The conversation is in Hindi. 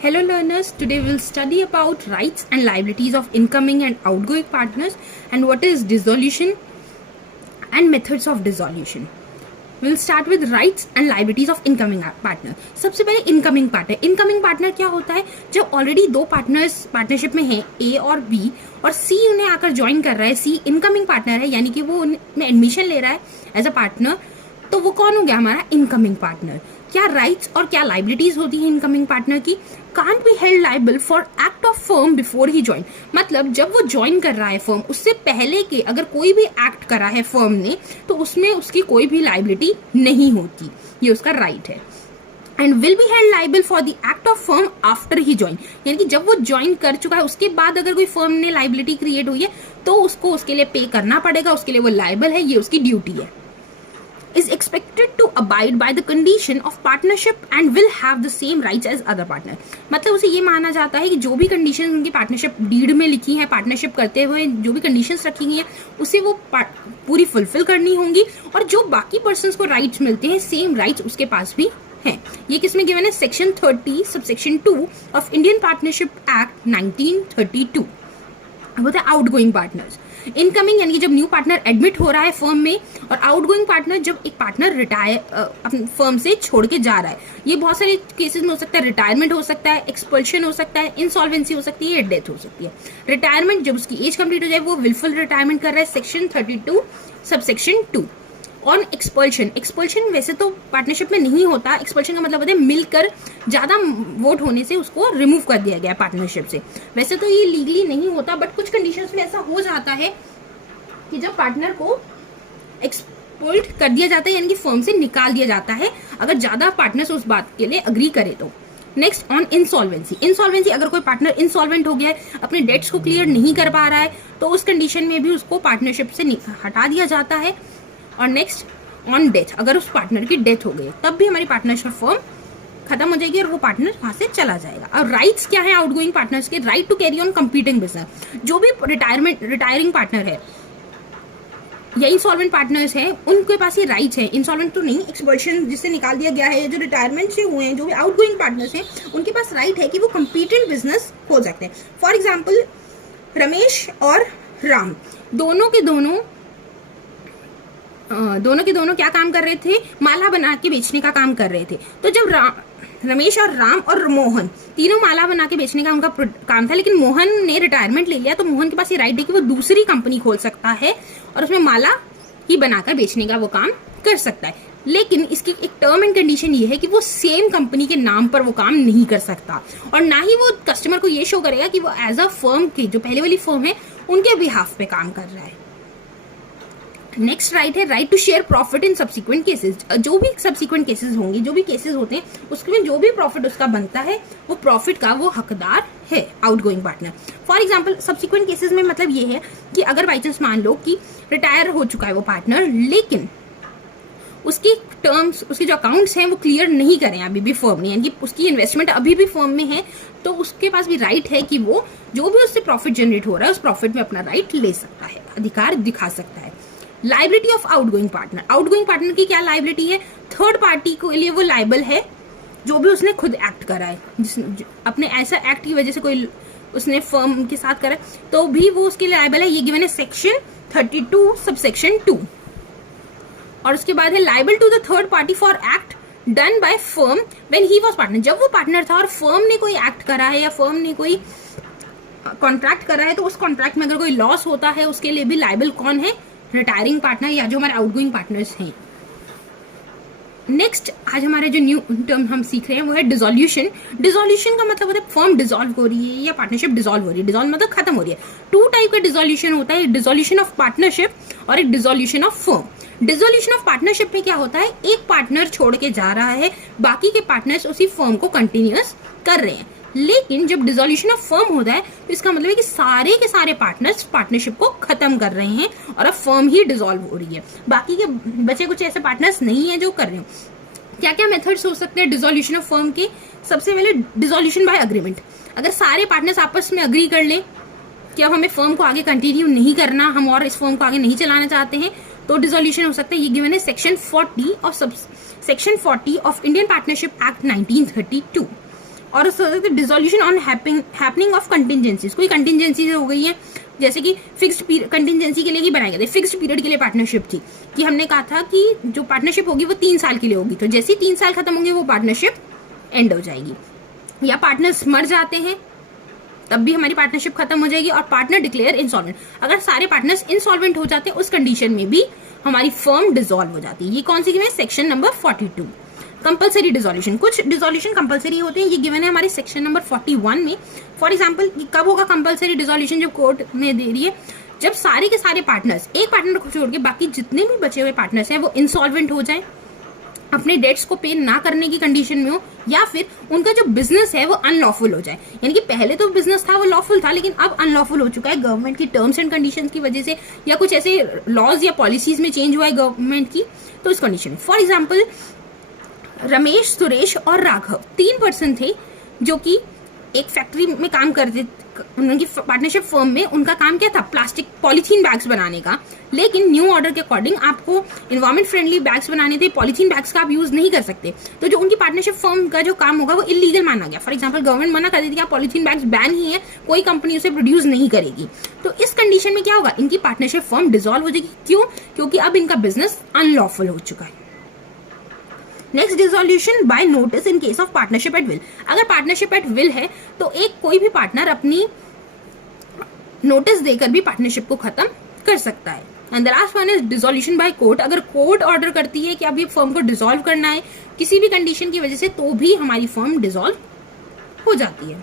Hello learners, today we'll study about rights and liabilities of incoming and outgoing partners and what is dissolution and methods of dissolution. We'll start with rights and liabilities of incoming partner. सबसे पहले incoming partner. Incoming partner क्या होता है? जब ऑलरेडी दो पार्टनर्स पार्टनरशिप में हैं A और B और C उन्हें आकर ज्वाइन कर रहा है, C इनकमिंग पार्टनर है, यानी कि वो उनमें एडमिशन ले रहा है एज अ पार्टनर, तो वो कौन हो गया? हमारा इनकमिंग पार्टनर. क्या राइट्स और क्या लाइबिलिटीज होती है इनकमिंग पार्टनर की? Can't be held liable for act of firm before he join. मतलब जब वो ज्वाइन कर रहा है फर्म, उससे पहले के अगर कोई भी एक्ट करा है फर्म ने तो उसमें उसकी कोई भी लाइबिलिटी नहीं होती. ये उसका राइट है. And will be held liable for the act of firm after he join, यानी कि जब वो ज्वाइन कर चुका है उसके बाद अगर कोई फर्म ने लाइबिलिटी क्रिएट हुई है तो उसको उसके लिए पे करना पड़ेगा, उसके लिए वो लाइबल है, ये उसकी ड्यूटी है. is expected to abide by the condition of partnership and will have the same rights as other partner. मतलब उसे ये माना जाता है कि जो भी कंडीशन उनकी पार्टनरशिप डीड में लिखी है, पार्टनरशिप करते हुए जो भी कंडीशंस रखी गई हैं उसे वो पूरी फुलफिल करनी होंगी और जो बाकी पर्सन्स को राइट्स मिलते हैं सेम राइट्स उसके पास भी हैं. ये किसमें गिवन है? Section 30 subsection 2 of Indian partnership act 1932. होता है आउटगोइंग पार्टनर्स. इनकमिंग यानी कि जब न्यू पार्टनर एडमिट हो रहा है फर्म में, और आउटगोइंग पार्टनर जब एक पार्टनर रिटायर अपनी फर्म से छोड़ के जा रहा है. ये बहुत सारे केसेस में हो सकता है. रिटायरमेंट हो सकता है, एक्सपल्शन हो सकता है, इंसॉल्वेंसी हो सकती है या डेथ हो सकती है. रिटायरमेंट जब उसकी एज कंप्लीट हो जाए वो विलफुल रिटायरमेंट कर रहा है, section 32 subsection 2. On expulsion, expulsion वैसे तो पार्टनरशिप में नहीं होता. एक्सपल्शन का मतलब होता है मिलकर ज्यादा वोट होने से उसको रिमूव कर दिया गया पार्टनरशिप से. वैसे तो ये लीगली नहीं होता, बट कुछ कंडीशंस में ऐसा हो जाता है कि जब पार्टनर को एक्सपोल्ट कर दिया जाता है यानी कि फर्म से निकाल दिया जाता है अगर ज्यादा पार्टनर्स उस बात के लिए अग्री करे तो. Next on insolvency. इंसॉल्वेंसी अगर कोई पार्टनर इंसॉल्वेंट हो गया है, अपने डेट्स को क्लियर नहीं कर पा रहा है, तो उस कंडीशन में भी उसको पार्टनरशिप से हटा दिया जाता है. और नेक्स्ट ऑन डेथ, अगर उस पार्टनर की डेथ हो गई तब भी हमारी पार्टनरशिप फर्म खत्म हो जाएगी और वो पार्टनर वहां से चला जाएगा. और राइट्स क्या है आउटगोइंग पार्टनर्स के? Right to carry on competing business. जो भी रिटायरिंग पार्टनर है या इंसॉल्वेंट पार्टनर्स हैं उनके पास ये राइट्स है. इंसॉल्वेंट तो नहीं, एक्सपल्शन जिससे निकाल दिया गया है, जो रिटायरमेंट से हुए हैं, जो भी आउटगोइंग पार्टनर्स हैं उनके पास राइट है कि वो कंपीटेंट बिजनेस खोल सकते हैं. फॉर एग्जाम्पल रमेश और राम दोनों के दोनों क्या काम कर रहे थे? माला बना के बेचने का काम कर रहे थे. तो जब रमेश और राम और मोहन तीनों माला बना के बेचने का उनका काम था, लेकिन मोहन ने रिटायरमेंट ले लिया तो मोहन के पास ये राइट है कि वो दूसरी कंपनी खोल सकता है और उसमें माला ही बनाकर बेचने का वो काम कर सकता है. लेकिन इसकी एक टर्म एंड कंडीशन ये है कि वो सेम कंपनी के नाम पर वो काम नहीं कर सकता और ना ही वो कस्टमर को ये शो करेगा कि वो एज अ फर्म की जो पहले वाली फर्म है उनके बिहाफ पे काम कर रहा है. नेक्स्ट राइट है right to share profit in subsequent cases. जो भी सब्सिक्वेंट केसेस होंगे, जो भी केसेस होते हैं उसमें जो भी प्रॉफिट उसका बनता है वो प्रॉफिट का वो हकदार है outgoing partner. For example subsequent cases में मतलब ये है कि अगर बाई चांस मान लो कि रिटायर हो चुका है वो पार्टनर, लेकिन उसकी टर्म्स, उसके जो अकाउंट्स हैं वो क्लियर नहीं करें अभी भी फर्म ने, यानी कि उसकी इन्वेस्टमेंट अभी भी फर्म में है, तो उसके पास भी राइट है कि वो जो भी उससे प्रॉफिट जनरेट हो रहा है उस प्रॉफिट में अपना राइट ले सकता है, अधिकार दिखा सकता है. Liability of outgoing partner. Outgoing partner की क्या लाइबिलिटी है? थर्ड पार्टी के लिए वो लाइबल है जो भी उसने खुद एक्ट करा है, अपने ऐसा एक्ट की वजह से कोई उसने फर्म के साथ करा तो भी वो उसके लिए लाइबल है. ये गिवन है सेक्शन 32 सबसेक्शन 2. और उसके बाद है liable to the third party for act done by firm when he was partner. जब वो पार्टनर था और फर्म ने कोई एक्ट करा है या फर्म ने कोई कॉन्ट्रैक्ट करा है तो उस कॉन्ट्रैक्ट में अगर कोई लॉस होता है उसके लिए भी लाइबल कौन है? रिटायरिंग पार्टनर या जो हमारे आउटगोइंग पार्टनर्स हैं. नेक्स्ट आज हमारे जो न्यू टर्म हम सीख रहे हैं वो है डिसोल्यूशन. डिसोल्यूशन का मतलब होता है फर्म डिसॉल्व हो रही है या पार्टनरशिप डिसॉल्व हो रही है. डिसॉल्व मतलब खत्म हो रही है. 2 टाइप का डिसोल्यूशन होता है, डिसोल्यूशन ऑफ पार्टनरशिप और एक dissolution of firm. Dissolution of partnership में क्या होता है? एक पार्टनर छोड़ के जा रहा है, बाकी के पार्टनर्स उसी फर्म को कंटिन्यूअस कर रहे हैं. लेकिन जब डिसोल्यूशन ऑफ फर्म होता है तो इसका मतलब है कि सारे के सारे पार्टनर्स पार्टनरशिप को खत्म कर रहे हैं और अब फर्म ही डिसॉल्व हो रही है. बाकी के बचे कुछ ऐसे पार्टनर्स नहीं है जो कर रहे हैं. क्या क्या मेथड्स हो सकते हैं डिसोल्यूशन ऑफ फर्म के? सबसे पहले डिसोल्यूशन बाय अग्रीमेंट. अगर सारे पार्टनर्स आपस में अग्री कर लें कि अब हमें फर्म को आगे कंटिन्यू नहीं करना, हम और इस फर्म को आगे नहीं चलाना चाहते हैं, तो डिसोल्यूशन हो सकता है. ये गिवन है section 40 of Indian partnership act 1932. और उससे हो सकता है dissolution on happening of contingencies, कोई कंटिजेंसीज हो गई है, जैसे कि फिक्स्ड पीरियड कंटिजेंसी के लिए ही बनाए गए थे, फिक्स्ड पीरियड के लिए पार्टनरशिप थी कि हमने कहा था कि जो पार्टनरशिप होगी वो 3 साल के लिए होगी, तो जैसे ही 3 साल खत्म होंगे वो पार्टनरशिप एंड हो जाएगी। या पार्टनर्स मर जाते हैं तब भी हमारी पार्टनरशिप खत्म हो जाएगी। और पार्टनर डिक्लेयर इंसॉल्वेंट, अगर सारे पार्टनर्स इंसॉल्वेंट हो जाते हैं उस कंडीशन में भी हमारी फर्म डिसॉल्व हो जाती है। ये कौन सी गिवन है? Section number 42। कंपलसरी डिसोल्यूशन, कुछ डिसोल्यूशन कंपलसरी होते हैं, ये गिवन है हमारे सेक्शन नंबर 41 में। फॉर एग्जांपल कब होगा कंपलसरी डिसोल्यूशन, जब कोर्ट में दे रही है जब सारे के सारे पार्टनर्स, एक पार्टनर को छोड़ के बाकी जितने भी बचे हुए पार्टनर्स हैं वो इंसॉल्वेंट हो जाए, अपने डेट्स को पे ना करने की कंडीशन में हो, या फिर उनका जो बिजनेस है वो अनलॉफुल हो जाए। यानी कि पहले तो बिजनेस था वो लॉफुल था लेकिन अब अनलॉफुल हो चुका है गवर्नमेंट की टर्म्स एंड कंडीशंस की वजह से, या कुछ ऐसे लॉज या पॉलिसीज में चेंज हुआ है गवर्नमेंट की, तो इस कंडीशन में फॉर एग्जाम्पल रमेश, सुरेश और राघव 3 पर्सन थे जो कि एक फैक्ट्री में काम करते, उनकी पार्टनरशिप फर्म में उनका काम क्या था? प्लास्टिक पॉलीथीन बैग्स बनाने का। लेकिन न्यू ऑर्डर के अकॉर्डिंग आपको इन्वायरमेंट फ्रेंडली बैग्स बनाने थे, पॉलीथीन बैग्स का आप यूज नहीं कर सकते, तो जो उनकी पार्टनरशिप फर्म का जो काम होगा वो इलीगल माना गया। फॉर एग्जांपल गवर्नमेंट मना कर देती है आप पॉलीथीन बैग्स बैन ही है, कोई कंपनी उसे प्रोड्यूस नहीं करेगी, तो इस कंडीशन में क्या होगा? इनकी पार्टनरशिप फर्म डिसॉल्व हो जाएगी। क्यों? क्योंकि अब इनका बिजनेस अनलॉफुल हो चुका है। Next dissolution by notice in case of partnership at will. अगर पार्टनरशिप एट विल है तो एक कोई भी पार्टनर अपनी नोटिस देकर भी पार्टनरशिप को खत्म कर सकता है। And the last one is dissolution by court. अगर कोर्ट ऑर्डर करती है कि अब ये फर्म को डिसॉल्व करना है किसी भी कंडीशन की वजह से, तो भी हमारी फर्म डिसॉल्व हो जाती है।